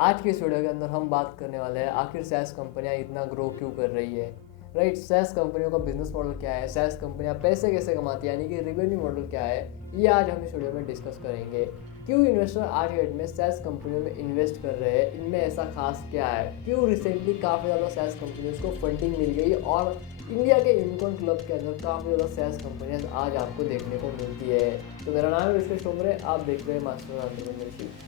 आज के इस वीडियो के अंदर हम बात करने वाले हैं आखिर सैस कंपनियां इतना ग्रो क्यों कर रही है। राइट, सैस कंपनियों का बिजनेस मॉडल क्या है, सैस कंपनियां पैसे कैसे कमाती है, यानी कि रिवेन्यू मॉडल क्या है, ये आज हम इस वीडियो में डिस्कस करेंगे। क्यों इन्वेस्टर आज के डेट में सैस कंपनियों में इन्वेस्ट कर रहे हैं, इनमें ऐसा खास क्या है, क्यों रिसेंटली काफ़ी ज़्यादा सैस कंपनीज को फंडिंग मिल गई और इंडिया के यूनिकॉर्न क्लब के अंदर काफ़ी ज़्यादा सैस कंपनियां आज आपको देखने को मिलती है। तो मेरा नाम है ऋषिकेश टोमरे, आप देख रहे हैं मास्टर एंटरप्रेन्योरशिप।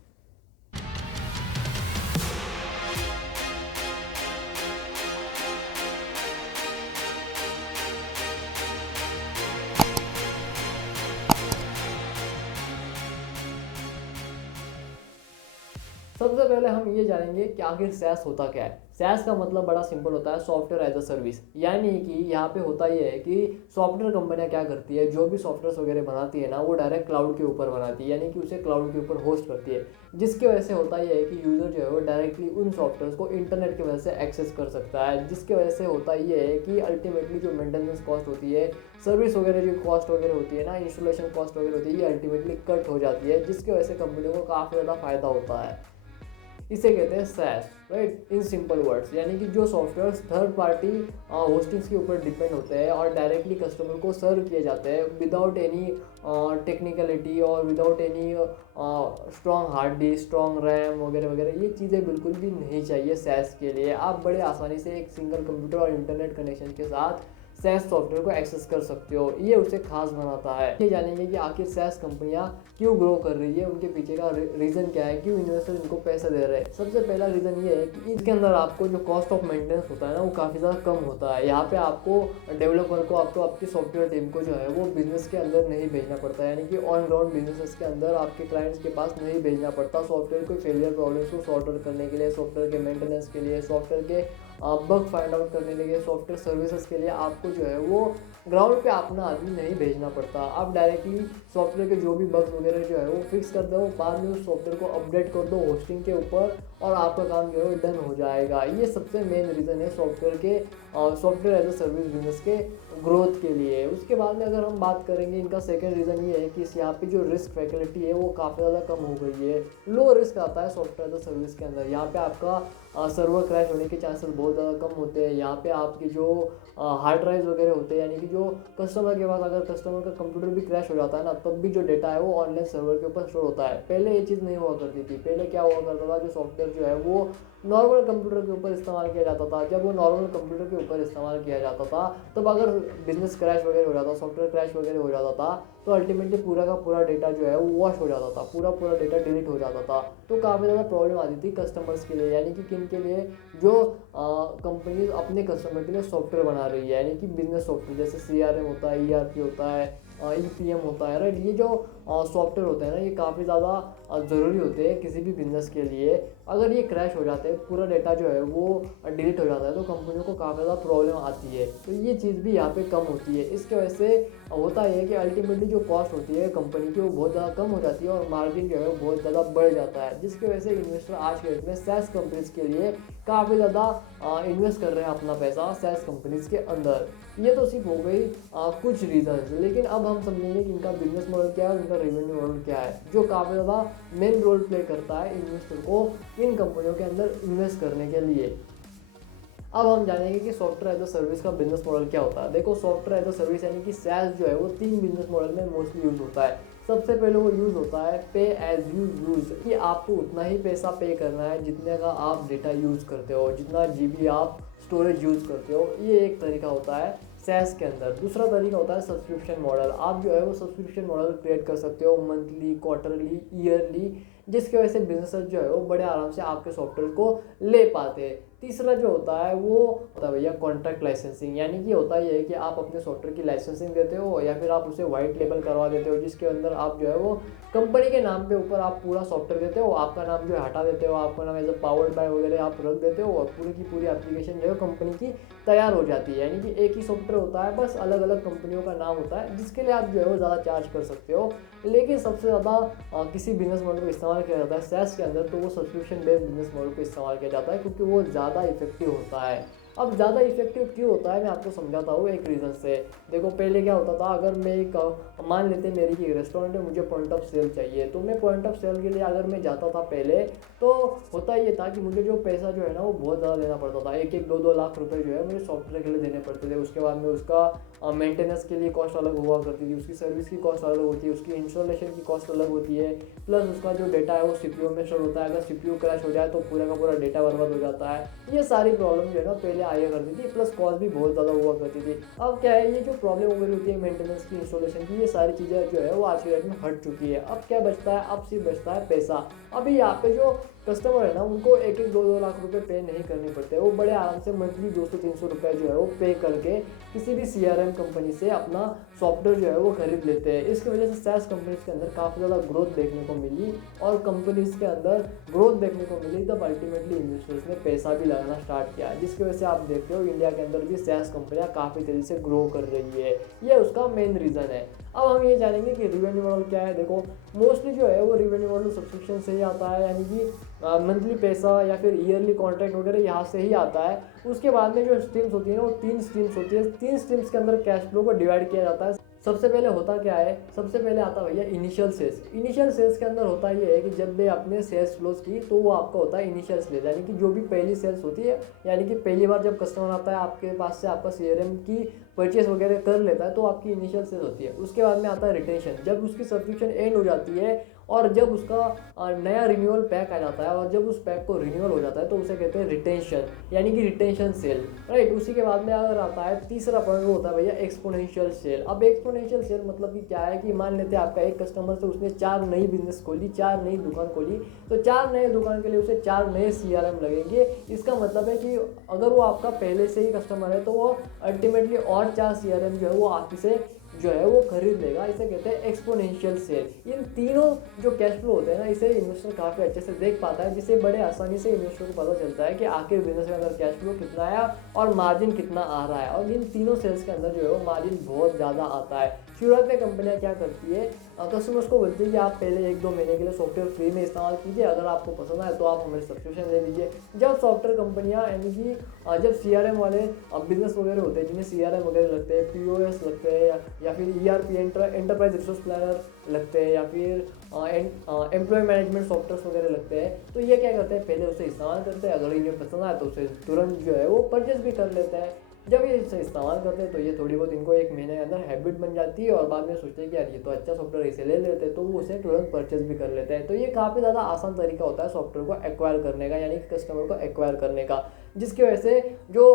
सबसे पहले हम ये जानेंगे कि आखिर सैस होता क्या है। सैस का मतलब बड़ा सिंपल होता है, सॉफ्टवेयर एज अ सर्विस। यानी कि यहाँ पे होता ये है कि सॉफ्टवेयर कंपनियाँ क्या करती है, जो भी सॉफ्टवेयर वगैरह बनाती है ना, वो डायरेक्ट क्लाउड के ऊपर बनाती है, यानी कि उसे क्लाउड के ऊपर होस्ट करती है। जिसकी वजह से होता ये है कि यूज़र जो है वो डायरेक्टली उन सॉफ्टवेयर को इंटरनेट की वजह से एक्सेस कर सकता है। जिसकी वजह से होता ये है कि अल्टीमेटली जो मेंटेनेंस कॉस्ट होती है, सर्विस वगैरह जो कॉस्ट वगैरह होती है ना, इंस्टॉलेशन कॉस्ट वगैरह होती है, ये अल्टीमेटली कट हो जाती है। जिसकी वजह से कंपनियों को काफ़ी ज़्यादा फायदा होता है। इसे कहते हैं SaaS, right, in simple words. यानी कि जो सॉफ्टवेयर थर्ड पार्टी होस्टिंग्स के ऊपर डिपेंड होते हैं और डायरेक्टली कस्टमर को सर्व किए जाते हैं विदाउट एनी टेक्निकलिटी और without any strong hard disk, strong RAM वगैरह वगैरह, ये चीज़ें बिल्कुल भी नहीं चाहिए सैस के लिए। आप बड़े आसानी से एक सिंगल कंप्यूटर और इंटरनेट कनेक्शन के साथ सैस सॉफ्टवेयर को एक्सेस कर सकते हो। ये उसे खास बनाता है। ये जानेंगे कि आखिर सैस कंपनियां क्यों ग्रो कर रही है, उनके पीछे का रीज़न क्या है, क्यों इन्वेस्टर इनको पैसे दे रहे हैं। सबसे पहला रीज़न ये है कि इसके अंदर आपको जो कॉस्ट ऑफ मेंटेनेंस होता है ना, वो काफ़ी ज़्यादा कम होता है। यहाँ पे आपको डेवलपर को, आपको आपकी सॉफ्टवेयर टीम को जो है वो बिजनेस के अंदर नहीं भेजना पड़ता, यानी कि ऑन ग्राउंड बिजनेस के अंदर आपके क्लाइंट्स के पास नहीं भेजना पड़ता सॉफ्टवेयर को फेलियर प्रॉब्लम्स को सॉर्ट आउट करने के लिए, सॉफ्टवेयर के मेंटेनेंस के लिए, सॉफ्टवेयर के बग फाइंड आउट करने लगे, सॉफ्टवेयर सर्विसेज के लिए आपको जो है वो ग्राउंड पे अपना आदमी नहीं भेजना पड़ता। आप डायरेक्टली सॉफ्टवेयर के जो भी बग्स वगैरह जो है वो फिक्स कर दो, बाद में उस सॉफ्टवेयर को अपडेट कर दो होस्टिंग के ऊपर और आपका काम जो है वो डन हो जाएगा। ये सबसे मेन रीज़न है सॉफ्टवेयर के software as a service business के ग्रोथ के लिए। उसके बाद में अगर हम बात करेंगे, इनका सेकेंड रीज़न ये है कि इस यहाँ पे जो रिस्क फैसिलिटी है वो काफ़ी ज़्यादा कम हो गई है। लो रिस्क आता है सॉफ्टवेयर एज अ सर्विस के अंदर। यहाँ पे आपका सर्वर क्रैश होने के चांसेस बहुत ज़्यादा कम होते हैं। यहाँ पे आपकी जो हार्ड ड्राइव वगैरह होते हैं, यानी कि जो कस्टमर के पास अगर कस्टमर का कंप्यूटर भी क्रैश हो जाता है ना, तब भी जो डेटा है वो ऑनलाइन सर्वर के ऊपर स्टोर होता है। पहले ये चीज़ नहीं हुआ करती थी। पहले क्या हुआ करता था, जो सॉफ्टवेयर जो है वो नॉर्मल कंप्यूटर के ऊपर इस्तेमाल किया जाता था। जब वो नॉर्मल कंप्यूटर के ऊपर इस्तेमाल किया जाता था, तब अगर बिजनेस क्रैश वगैरह हो जाता, सॉफ्टवेयर क्रैश वगैरह हो जाता था, तो अल्टीमेटली पूरा का पूरा डेटा जो है वो वॉश हो जाता था, पूरा पूरा डेटा डिलीट हो जाता था। तो काफ़ी ज़्यादा प्रॉब्लम आती थी कस्टमर्स के लिए, यानी कि किन के लिए, जो कंपनीज अपने कस्टमर के लिए सॉफ्टवेयर बना रही है, यानी कि बिजनेस सॉफ्टवेयर, जैसे CRM होता है, ERP होता है, EPM होता है, राइट। ये जो सॉफ्टवेयर होते हैं ना, ये काफ़ी ज़्यादा ज़रूरी होते हैं किसी भी बिजनेस के लिए। अगर ये क्रैश हो जाते हैं, पूरा डेटा जो है वो डिलीट हो जाता है, तो कंपनियों को काफ़ी ज़्यादा प्रॉब्लम आती है। तो ये चीज़ भी यहाँ पे कम होती है। इसके वजह से होता है कि अल्टीमेटली जो कॉस्ट होती है कंपनी की वो बहुत ज़्यादा कम हो जाती है और मार्जिन जो है वो बहुत ज़्यादा बढ़ जाता है। जिसकी वजह से इन्वेस्टर आज के डेट में सैस कंपनीज के लिए काफ़ी ज़्यादा इन्वेस्ट कर रहे हैं अपना पैसा सैस कंपनीज के अंदर। ये तो सिर्फ हो गई कुछ रीजन, लेकिन अब हम समझेंगे कि इनका बिजनेस मॉडल क्या है और इनका रेवेन्यू मॉडल क्या है, जो काफ़ी ज़्यादा मेन रोल प्ले करता है इन्वेस्टर को इन कंपनियों के अंदर इन्वेस्ट करने के लिए। अब हम जानेंगे कि सॉफ्टवेयर एज अ सर्विस का बिजनेस मॉडल क्या होता है। देखो, सॉफ्टवेयर एज अ सर्विस यानी कि सैस जो है वो 3 बिजनेस मॉडल में मोस्टली यूज होता है। सबसे पहले वो यूज़ होता है पे एज यू यूज़, कि आपको उतना ही पैसा पे करना है जितने का आप डेटा यूज़ करते हो, जितना GB आप स्टोरेज यूज़ करते हो। ये एक तरीका होता है सैस के अंदर। दूसरा तरीका होता है सब्सक्रिप्शन मॉडल। आप जो है वो सब्सक्रिप्शन मॉडल क्रिएट कर सकते हो मंथली, क्वार्टरली, ईयरली, जिसकी वजह से बिजनेस जो है वो बड़े आराम से आपके सॉफ्टवेयर को ले पाते हैं। तीसरा जो होता है वो होता है भैया कॉन्ट्रैक्ट लाइसेंसिंग, यानी कि होता ये है कि आप अपने सॉफ्टवेयर की लाइसेंसिंग देते हो या फिर आप उसे वाइट लेबल करवा देते हो, जिसके अंदर आप जो है वो कंपनी के नाम पे ऊपर आप पूरा सॉफ्टवेयर देते हो, आपका नाम जो है हटा देते हो, आपका नाम एज अ पावर्ड बाय वगैरह आप रख देते हो और पूरी की पूरी एप्लीकेशन जो है कंपनी की तैयार हो जाती है। यानी कि एक ही सॉफ्टवेयर होता है, बस अलग अलग कंपनियों का नाम होता है, जिसके लिए आप जो है वो ज़्यादा चार्ज कर सकते हो। लेकिन सबसे ज़्यादा किसी बिजनेस मॉडल को इस्तेमाल किया जाता है सैस के अंदर, तो वो सब्सक्रिप्शन बेस्ड बिजनेस मॉडल को इस्तेमाल किया जाता है, क्योंकि वो ज़्यादा इफेक्टिव होता है। अब ज़्यादा इफेक्टिव क्यों होता है मैं आपको समझाता हूँ एक रीज़न से। देखो पहले क्या होता था, अगर मैं एक मान लेते मेरी की रेस्टोरेंट में मुझे पॉइंट ऑफ सेल चाहिए, तो मैं पॉइंट ऑफ सेल के लिए अगर मैं जाता था पहले, तो होता ये था कि मुझे जो पैसा जो है ना वो बहुत ज़्यादा देना पड़ता था। एक एक दो दो लाख रुपए जो है मुझे सॉफ्टवेयर के लिए देने पड़ते थे। उसके बाद में उसका मेंटेनेंस के लिए कॉस्ट अलग हुआ करती थी, उसकी सर्विस की कॉस्ट अलग होती है, उसकी इंस्टॉलेशन की कॉस्ट अलग होती है, प्लस उसका जो डेटा है वो सीपीयू में स्टोर होता है। अगर सीपीयू क्रैश हो जाए तो पूरा का पूरा डेटा बर्बाद हो जाता है। ये सारी प्रॉब्लम जो है ना पहले आया करती थी, प्लस कॉस्ट भी बहुत ज़्यादा हुआ करती थी। अब क्या है, ये जो प्रॉब्लम हो गई होती है मेंटेनेंस की, इंस्टॉलेशन की, ये सारी चीज़ें जो है वो आज के डेट में हट चुकी है। अब क्या बचता है, अब सिर्फ बचता है पैसा। अभी यहाँ पे जो कस्टमर है ना उनको एक एक दो दो लाख रुपए पे नहीं करने पड़ते, वो बड़े आराम से मंथली 200-300 रुपए जो है वो पे करके किसी भी CRM कंपनी से अपना सॉफ्टवेयर जो है वो खरीद लेते हैं। इसकी वजह से SaaS कंपनीज के अंदर काफ़ी ज़्यादा ग्रोथ देखने को मिली, और कंपनीज के अंदर ग्रोथ देखने को मिली तब अल्टीमेटली इन्वेस्टर्स ने पैसा भी लगाना स्टार्ट किया, जिसकी वजह से आप देखते हो इंडिया के अंदर भी SaaS कंपनियाँ काफ़ी तेज़ी से ग्रो कर रही है। ये उसका मेन रीज़न है। अब हम ये जानेंगे कि रिवेन्यू मॉडल क्या है। देखो मोस्टली जो है वो रिवेन्यू मॉडल सब्सक्रिप्शन से ही आता है, यानी कि मंथली पैसा या फिर ईयरली कॉन्ट्रैक्ट वगैरह यहाँ से ही आता है। उसके बाद में जो स्ट्रीम्स होती है ना वो 3 स्ट्रीम्स होती है। 3 स्ट्रीम्स के अंदर कैश फ्लो को डिवाइड किया जाता है। सबसे पहले होता क्या है, सबसे पहले आता भैया इनिशियल सेल्स। इनिशियल सेल्स के अंदर होता ये है कि जब भी आपने सेल्स क्लोज की तो वो आपका होता है इनिशियल सेल्स, यानी कि जो भी पहली सेल्स होती है, यानी कि पहली बार जब कस्टमर आता है आपके पास से आपका CRM की परचेस वगैरह कर लेता है तो आपकी इनिशियल सेल्स होती है। उसके बाद में आता है रिटेंशन, जब उसकी सब्सक्रिप्शन एंड हो जाती है और जब उसका नया रिन्यूअल पैक आ जाता है और जब उस पैक को रिन्यूअल हो जाता है तो उसे कहते हैं रिटेंशन, यानी कि रिटेंशन सेल, राइट। उसी के बाद में अगर आता है तीसरा पॉइंट, वो होता है भैया एक्सपोनेंशियल सेल। अब एक्सपोनेंशियल सेल मतलब कि क्या है कि मान लेते हैं आपका एक कस्टमर से उसने 4 नई बिजनेस खोली, 4 नई दुकान खोली, तो 4 नए दुकान के लिए उसे 4 नए CRM लगेंगे। इसका मतलब है कि अगर वो आपका पहले से ही कस्टमर है तो वो अल्टीमेटली और 4 CRM जो है वो आप से जो है वो खरीद लेगा। इसे कहते हैं एक्सपोनेंशियल सेल। इन तीनों जो कैश फ्लो होते हैं ना, इसे इन्वेस्टर काफ़ी अच्छे से देख पाता है, जिससे बड़े आसानी से इन्वेस्टर को पता चलता है कि आखिर बिजनेस के अंदर कैश फ्लो कितना है और मार्जिन कितना आ रहा है। और इन तीनों सेल्स के अंदर जो है वो मार्जिन बहुत ज़्यादा आता है। शुरुआत में कंपनियां क्या करती है, कस्टमर्स को बोलती है कि आप पहले 1-2 महीने के लिए सॉफ्टवेयर फ्री में इस्तेमाल कीजिए, अगर आपको पसंद आए तो आप हमारे सब्सक्रिप्शन ले लीजिए। जब सॉफ्टवेयर कंपनियां यानी कि जब CRM वाले बिजनेस वगैरह होते हैं जिन्हें CRM वगैरह लगते हैं, POS लगते हैं, या फिर ERP एंटरप्राइज रिसोर्स प्लानर लगते हैं, या फिर एम्प्लॉय मैनेजमेंट सॉफ्टवेयर वगैरह लगते हैं, तो ये क्या करते हैं, पहले उसे इस्तेमाल करते हैं, अगर इन्हें पसंद आए तो उसे तुरंत जो है वो परचेज भी कर लेते हैं। जब ये इसे इस्तेमाल करते हैं तो ये थोड़ी बहुत इनको 1 महीने के अंदर हैबिट बन जाती है और बाद में सोचते हैं कि यार ये तो अच्छा सॉफ्टवेयर, इसे ले लेते हैं, तो वो उसे तुरंत परचेज भी कर लेते हैं। तो ये काफ़ी ज़्यादा आसान तरीका होता है सॉफ्टवेयर को एक्वायर करने का, यानी कि कस्टमर को एक्वायर करने का, जिसकी वजह से जो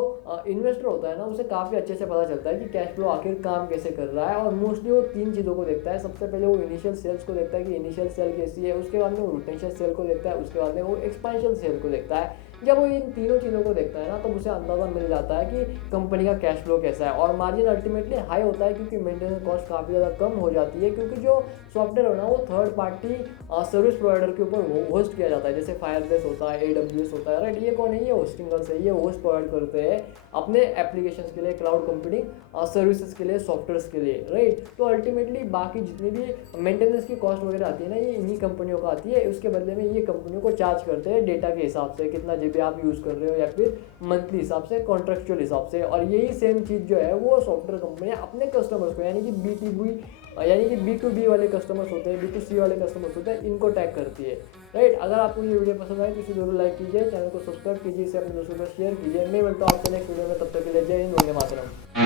इन्वेस्टर होता है ना उसे काफ़ी अच्छे से पता चलता है कि कैश फ्लो आखिर काम कैसे कर रहा है। और मोस्टली वो 3 चीज़ों को देखता है। सबसे पहले वो इनिशियल सेल्स को देखता है कि इनिशियल सेल कैसी है, उसके बाद में वो रिटेंशन सेल को देखता है, उसके बाद में वो एक्सपेंशन सेल को देखता है। जब वो इन तीनों चीज़ों को देखता है ना तो उसे अंदाज़ा मिल जाता है कि कंपनी का कैश फ्लो कैसा है। और मार्जिन अल्टीमेटली हाई होता है क्योंकि मेंटेनेंस कॉस्ट काफ़ी ज़्यादा कम हो जाती है, क्योंकि जो सॉफ्टवेयर है ना वो थर्ड पार्टी सर्विस प्रोवाइडर के ऊपर होस्ट किया जाता है, जैसे फायरबेस होता है, AWS होता है, राइट। ये कौन है, ये होस्टिंग है, ये होस्ट प्रोवाइड करते हैं अपने एप्लीकेशंस के लिए, क्लाउड कंप्यूटिंग सर्विसेज के लिए, सॉफ्टवेयर्स के लिए, राइट। तो अल्टीमेटली बाकी जितनी भी मेंटेनेंस की कॉस्ट वगैरह आती है ना ये इन्हीं कंपनियों का आती है। उसके बदले में ये कंपनियों को चार्ज करते हैं डेटा के हिसाब से, कितना GB आप यूज़ कर रहे हो, या फिर मंथली हिसाब से, कॉन्ट्रेक्चुअल हिसाब से। और यही सेम चीज़ जो है वो सॉफ्टवेयर कंपनियाँ अपने कस्टमर्स को, यानी कि B2B यानी कि B2B वाले कस्टमर्स होते हैं, B2C वाले कस्टमर्स होते हैं, इनको टैग करती है, राइट। अगर आपको ये वीडियो पसंद आए तो इसे जरूर लाइक कीजिए, चैनल को सब्सक्राइब कीजिए, इसे अपने दोस्तों को शेयर कीजिए। मैं मिलता हूँ आपसे नेक्स्ट वीडियो में, तब तक के लिए जय हिंद, वंदे मातरम।